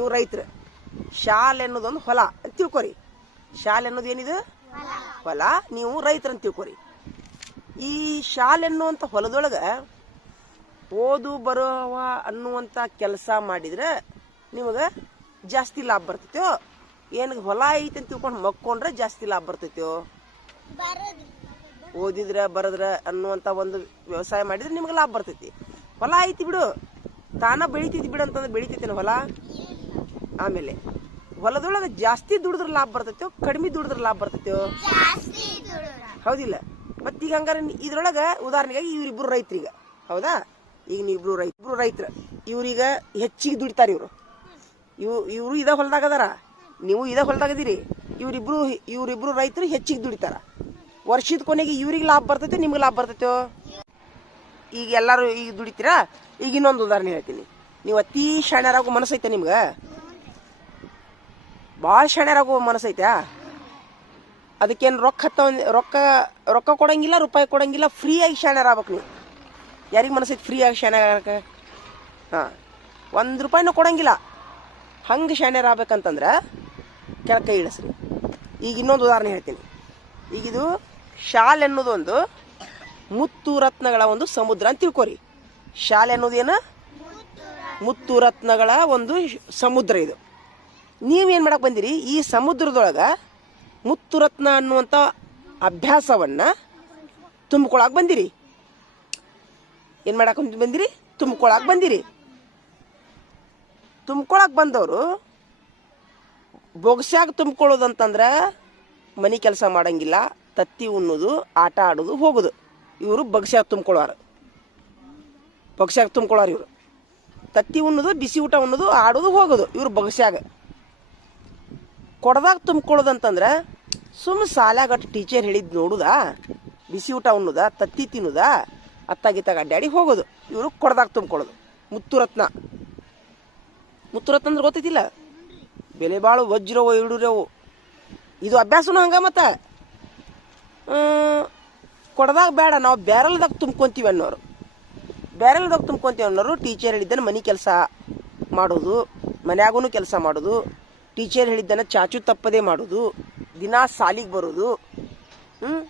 ನೀವು ರೈತರು. ಶಾಲೆ ಅನ್ನೋದೊಂದು ಹೊಲ ಅಂತ ತಿಳ್ಕೊರಿ. ಶಾಲೆ ಅನ್ನೋದು ಏನಿದೆ ಹೊಲ, ನೀವು ರೈತರು ಅಂತ ತಿಳ್ಕೊರಿ. ಈ ಶಾಲೆ ಅನ್ನುವಂಥ ಹೊಲದೊಳಗೆ ಓದು ಬರುವ ಅನ್ನುವಂಥ ಕೆಲಸ ಮಾಡಿದ್ರೆ ನಿಮಗೆ ಜಾಸ್ತಿ ಲಾಭ ಬರ್ತೈತೋ, ಏನು ಹೊಲ ಐತೆ ಅಂತ ತಿಳ್ಕೊಂಡು ಮಕ್ಕೊಂಡ್ರೆ ಜಾಸ್ತಿ ಲಾಭ ಬರ್ತೈತೋ? ಓದಿದ್ರೆ ಬರದ್ರೆ ಅನ್ನುವಂಥ ಒಂದು ವ್ಯವಸಾಯ ಮಾಡಿದ್ರೆ ನಿಮ್ಗೆ ಲಾಭ ಬರ್ತೈತಿ. ಹೊಲ ಐತಿ ಬಿಡು, ತಾನ ಬೆಳಿತೈತಿ ಬಿಡು ಅಂತಂದ್ರೆ ಬೆಳಿತೈತೇನು ಹೊಲ? ಆಮೇಲೆ ಹೊಲದೊಳಗೆ ಜಾಸ್ತಿ ದುಡಿದ್ರೆ ಲಾಭ ಬರ್ತೈತೋ, ಕಡಿಮೆ ದುಡಿದ್ರೆ ಲಾಭ ಬರ್ತೈತೋ? ಹೌದಿಲ್ಲ? ಮತ್ತೆ ಈಗ ಹಂಗಾರೆ ಇದ್ರೊಳಗೆ ಉದಾಹರಣೆಗಾಗಿ ಇವ್ರಿಬ್ರು ರೈತರೀಗ, ಹೌದಾ? ಈಗ ನೀವಿಬ್ರು ರೈತರು, ಇವ್ರೀಗ ಹೆಚ್ಚಿಗೆ ದುಡಿತಾರೆ. ಇವರು ಇದ ಹೊಲದಾಗ ಅದಾರ, ನೀವು ಇದ ಹೊಲದಾಗದಿರಿ. ಇವ್ರಿಬ್ರು ರೈತರು ಹೆಚ್ಚಿಗೆ ದುಡಿತಾರ. ವರ್ಷದ ಕೊನೆಗೆ ಇವ್ರಿಗೆ ಲಾಭ ಬರ್ತೈತೆ, ನಿಮ್ಗೆ ಲಾಭ ಬರ್ತೈತೋ? ಈಗ ಎಲ್ಲರೂ ಈಗ ದುಡಿತೀರಾ. ಈಗ ಇನ್ನೊಂದು ಉದಾಹರಣೆ ಹೇಳ್ತೀನಿ. ನೀವು ಅತಿ ಶಾಣ್ಯರಾಗೋ ಮನಸ್ಸೈತೆ ನಿಮ್ಗೆ? ಭಾಳ ಶಾಣ್ಯರಾಗೋ ಮನಸ್ಸೈತೆ. ಅದಕ್ಕೇನು ರೊಕ್ಕ ಕೊಡಂಗಿಲ್ಲ, ರೂಪಾಯಿ ಕೊಡಂಗಿಲ್ಲ, ಫ್ರೀಯಾಗಿ ಶಾಣ್ಯರಾಗ್ಬೇಕು ನೀವು. ಯಾರಿಗೆ ಮನಸ್ಸೈತೆ ಫ್ರೀಯಾಗಿ ಶಾಣ್ಯರಾಗಕ್ಕೆ? ಹಾಂ, 1 ರೂಪಾಯಿನೂ ಕೊಡಂಗಿಲ್ಲ. ಹಂಗೆ ಶಾಣ್ಯರಾಗಬೇಕಂತಂದ್ರೆ ಕೆಳಗೆ ಕೈ ಇಳಿಸ್ರಿ. ಈಗ ಇನ್ನೊಂದು ಉದಾಹರಣೆ ಹೇಳ್ತೀನಿ. ಈಗಿದು ಶಾಲೆ ಅನ್ನೋದು ಒಂದು ಮುತ್ತು ರತ್ನಗಳ ಒಂದು ಸಮುದ್ರ ಅಂತ ತಿಳ್ಕೊರಿ. ಶಾಲೆ ಅನ್ನೋದೇನು? ಮುತ್ತು ರತ್ನಗಳ ಒಂದು ಸಮುದ್ರ. ಇದು ನೀವೇನು ಮಾಡಕ್ಕೆ ಬಂದಿರಿ? ಈ ಸಮುದ್ರದೊಳಗೆ ಮುತ್ತು ರತ್ನ ಅನ್ನುವಂಥ ಅಭ್ಯಾಸವನ್ನು ತುಂಬಿಕೊಳಕ್ಕೆ ಬಂದಿರಿ. ಏನು ಮಾಡಕ್ಕೆ ಬಂದಿರಿ? ತುಂಬಿಕೊಳಕ್ಕೆ ಬಂದಿರಿ. ತುಂಬ್ಕೊಳಕ್ಕೆ ಬಂದವರು ಬೊಗಸ್ಯಾಗ ತುಂಬ್ಕೊಳ್ಳೋದಂತಂದ್ರೆ ಮನೆ ಕೆಲಸ ಮಾಡಂಗಿಲ್ಲ, ತತ್ತಿ ಉಣ್ಣೋದು, ಆಟ ಆಡೋದು, ಹೋಗೋದು. ಇವರು ಬೊಗಸ್ಯಾಗ ತುಂಬ್ಕೊಳ್ಳೋರು. ಇವರು ತತ್ತಿ ಉಣ್ಣೋದು, ಬಿಸಿ ಊಟ ಉಣ್ಣೋದು, ಆಡೋದು, ಹೋಗೋದು. ಇವರು ಬೊಗಸ್ಯಾಗ. ಕೊಡದಾಗ ತುಂಬ್ಕೊಳ್ಳೋದಂತಂದ್ರೆ ಶಾಲ್ಯಾಗ ಟೀಚರ್ ಹೇಳಿದ್ ನೋಡುದಾ, ಬಿಸಿ ಊಟ ಉಣ್ಣೋದಾ, ತತ್ತಿ ತಿನ್ನೋದಾ, ಅತ್ತಾಗಿತ್ತಾಗ ಅಡ್ಡಾಡಿ ಹೋಗೋದು. ಇವರು ಕೊಡದಾಗ ತುಂಬ್ಕೊಳ್ಳೋದು. ಮುತ್ತುರತ್ನ ಅಂದ್ರೆ ಗೊತ್ತೈತಿಲ್ಲ? ಬೆಲೆ ಬಾಳು ವಜ್ರವು ಇಡುರವು. ಇದು ಅಭ್ಯಾಸನೂ ಹಂಗ. ಮತ್ತೆ ಕೊಡದಾಗ ಬೇಡ, ನಾವು ಬ್ಯಾರಲ್ದಾಗ ತುಂಬ್ಕೊಂತೀವಿ ಅನ್ನೋರು. ಟೀಚರ್ ಹೇಳಿದ್ದಾನೆ ಮನೆ ಕೆಲಸ ಮಾಡೋದು, ಮನ್ಯಾಗೂ ಕೆಲಸ ಮಾಡೋದು, ಟೀಚರ್ ಹೇಳಿದ್ದಾನೆ ಚಾಚು ತಪ್ಪದೇ ಮಾಡೋದು, ದಿನ ಸಾಲಿಗೆ ಬರೋದು,